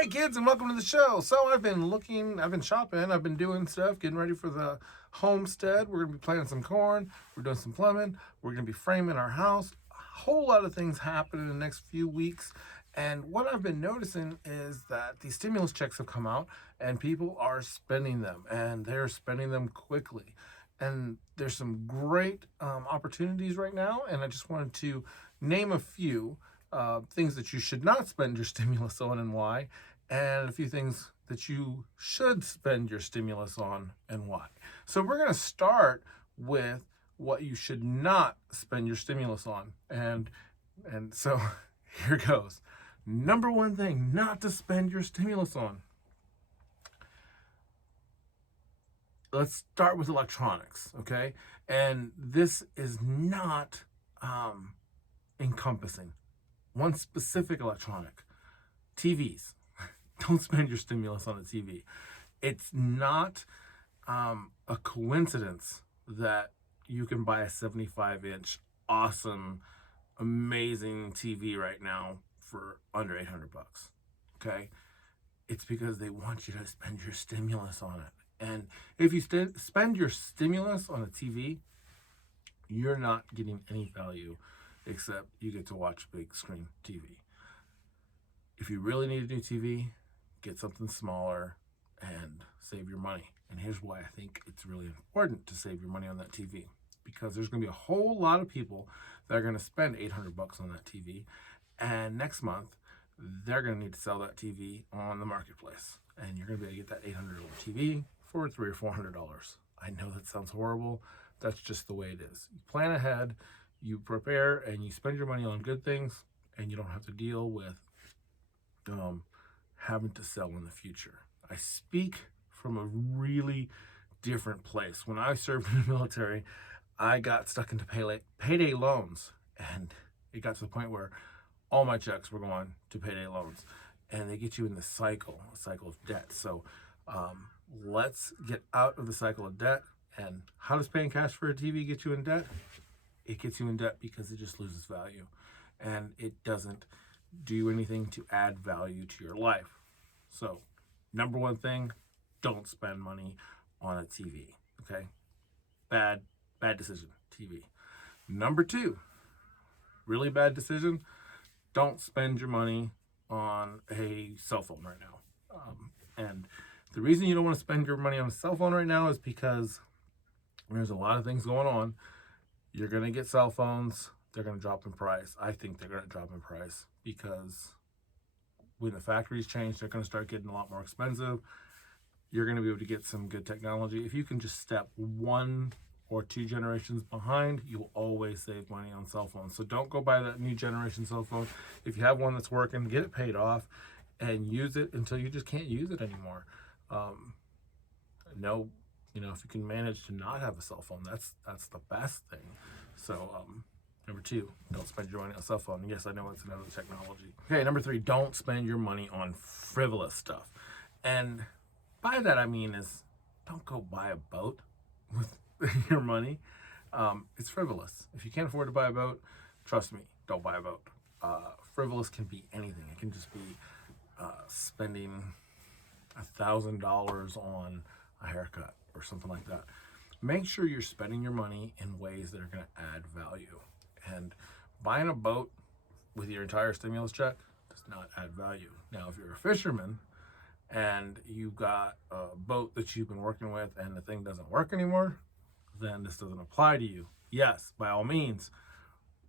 Hey kids, and welcome to the show. So I've been shopping, I've been doing stuff, getting ready for the homestead. We're gonna be planting some corn, we're doing some plumbing, we're gonna be framing our house. A whole lot of things happen in the next few weeks. And what I've been noticing is that these stimulus checks have come out and people are spending them and they're spending them quickly. And there's some great opportunities right now, and I just wanted to name a few things that you should not spend your stimulus on and why, and a few things that you should spend your stimulus on and why. So we're going to start with what you should not spend your stimulus on. And so here goes. Number one thing not to spend your stimulus on. Let's start with electronics, okay? And this is not encompassing one specific electronic. TVs. Don't spend your stimulus on a TV. It's not a coincidence that you can buy a 75-inch awesome, amazing TV right now for under 800 bucks. Okay? It's because they want you to spend your stimulus on it. And if you spend your stimulus on a TV, you're not getting any value except you get to watch big screen TV. If you really need a new TV, get something smaller and save your money. And here's why I think it's really important to save your money on that TV. Because there's going to be a whole lot of people that are going to spend 800 bucks on that TV. And next month, they're going to need to sell that TV on the marketplace. And you're going to be able to get that $800 TV for $300 or $400. I know that sounds horrible. That's just the way it is. You plan ahead, you prepare, and you spend your money on good things, and you don't have to deal with having to sell in the future. I speak from a really different place. When I served in the military, I got stuck into payday loans, and it got to the point where all my checks were going to payday loans, and they get you in the cycle, a cycle of debt. So let's get out of the cycle of debt. And how does paying cash for a TV get you in debt? It gets you in debt because it just loses value, and it doesn't do anything to add value to your life. So number one thing, don't spend money on a TV. Okay? Bad decision, TV. Number two, really bad decision, don't spend your money on a cell phone right now. And the reason you don't want to spend your money on a cell phone right now is because there's a lot of things going on. You're going to get cell phones. They're going to drop in price. I think they're going to drop in price because when the factories change, they're going to start getting a lot more expensive. You're going to be able to get some good technology. If you can just step 1 or 2 generations behind, you'll always save money on cell phones. So don't go buy that new generation cell phone. If you have one that's working, get it paid off and use it until you just can't use it anymore. If you can manage to not have a cell phone, that's the best thing. So number 2, don't spend your money on a cell phone. Yes, I know it's another technology. Okay, number 3, don't spend your money on frivolous stuff. And by that I mean is don't go buy a boat with your money. It's frivolous. If you can't afford to buy a boat, trust me, don't buy a boat. Frivolous can be anything. It can just be spending $1,000 on a haircut or something like that. Make sure you're spending your money in ways that are going to add value. And buying a boat with your entire stimulus check does not add value. Now, if you're a fisherman and you've got a boat that you've been working with and the thing doesn't work anymore, then this doesn't apply to you. Yes, by all means,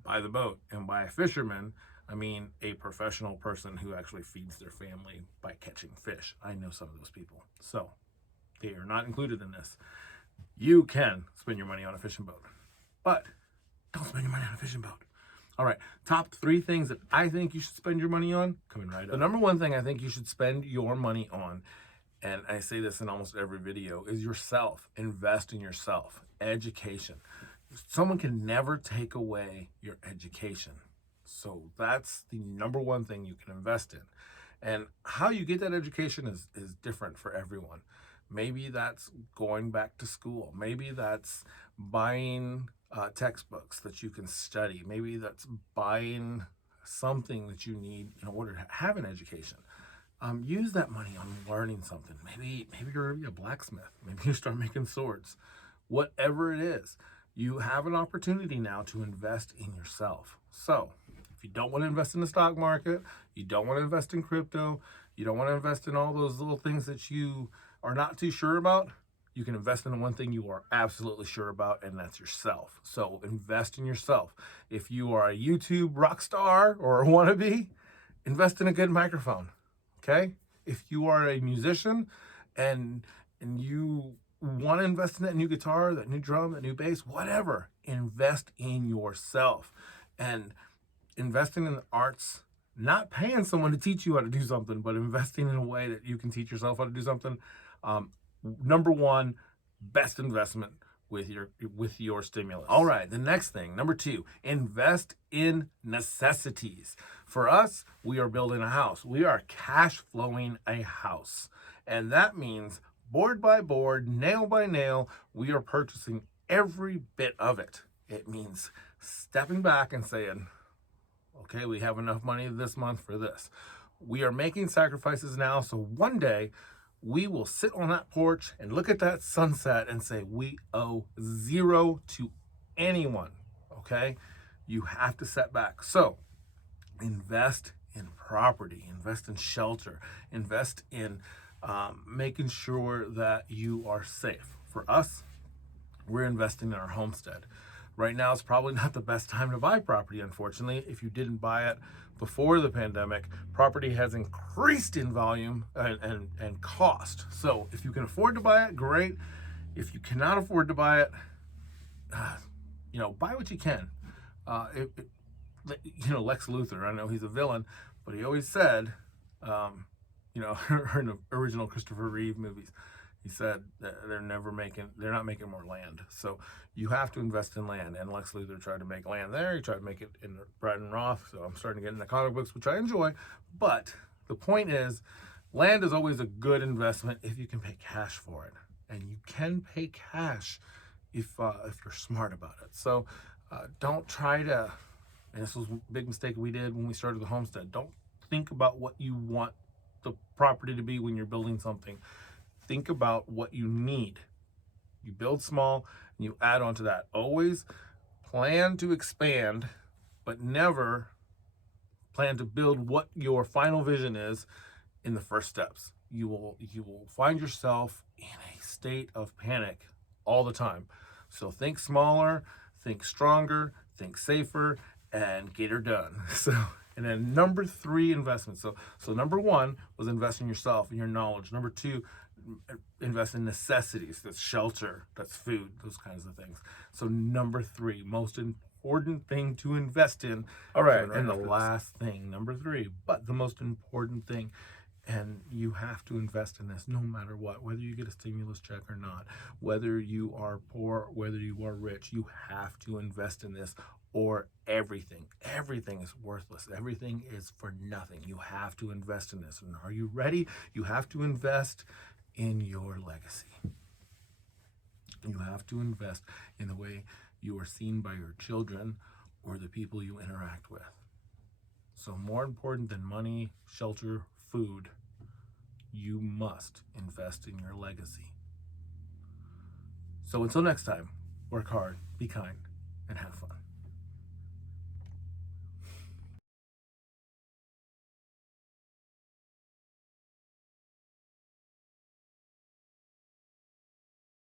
buy the boat. And by a fisherman, I mean a professional person who actually feeds their family by catching fish. I know some of those people. So they are not included in this. You can spend your money on a fishing boat, but don't spend your money on a fishing boat. All right, top 3 things that I think you should spend your money on, coming right up. The number 1 thing I think you should spend your money on, and I say this in almost every video, is yourself. Invest in yourself. Education. Someone can never take away your education. So that's the number 1 thing you can invest in. And how you get that education is different for everyone. Maybe that's going back to school. Maybe that's buying textbooks that you can study. Maybe that's buying something that you need in order to have an education. use that money on learning something. Maybe you're gonna be a blacksmith. Maybe you start making swords. Whatever it is, you have an opportunity now to invest in yourself. So if you don't want to invest in the stock market, you don't want to invest in crypto, you don't want to invest in all those little things that you are not too sure about, you can invest in the one thing you are absolutely sure about, and that's yourself. So invest in yourself. If you are a YouTube rock star or a wannabe, invest in a good microphone. Okay? If you are a musician and you want to invest in that new guitar, that new drum, that new bass, whatever, invest in yourself. And investing in the arts, not paying someone to teach you how to do something, but investing in a way that you can teach yourself how to do something. Number one, best investment with your stimulus. All right, the next thing, number two, invest in necessities. For us, we are building a house. We are cash flowing a house. And that means board by board, nail by nail, we are purchasing every bit of it. It means stepping back and saying, okay, we have enough money this month for this. We are making sacrifices now, so one day we will sit on that porch and look at that sunset and say, we owe zero to anyone, okay? You have to set back. So invest in property, invest in shelter, invest in making sure that you are safe. For us, we're investing in our homestead. Right now, it's probably not the best time to buy property, unfortunately. If you didn't buy it before the pandemic, property has increased in volume and cost. So if you can afford to buy it, great. If you cannot afford to buy it, buy what you can. Lex Luthor, I know he's a villain, but he always said, in the original Christopher Reeve movies, he said that they're not making more land. So you have to invest in land. And Lex Luthor tried to make land there. He tried to make it in Brad and Roth. So I'm starting to get into comic books, which I enjoy. But the point is, land is always a good investment if you can pay cash for it. And you can pay cash if you're smart about it. So don't try to, and this was a big mistake we did when we started the homestead. Don't think about what you want the property to be when you're building something. Think about what you need. You build small and you add on to that. Always plan to expand, but never plan to build what your final vision is in the first steps. You will find yourself in a state of panic all the time. So think smaller, think stronger, think safer, and get her done. And then number three, investment. So number one was invest in yourself and your knowledge. Number two, invest in necessities. That's shelter, that's food, those kinds of things. So number three, most important thing to invest in. All right, and the last thing, number three, but the most important thing, and you have to invest in this no matter what, whether you get a stimulus check or not, whether you are poor, whether you are rich, you have to invest in this, or everything is worthless. Everything is for nothing. You have to invest in this. And are you ready? You have to invest in your legacy. You have to invest in the way you are seen by your children or the people you interact with. So more important than money, shelter, food, you must invest in your legacy. So until next time, work hard, be kind, and have fun.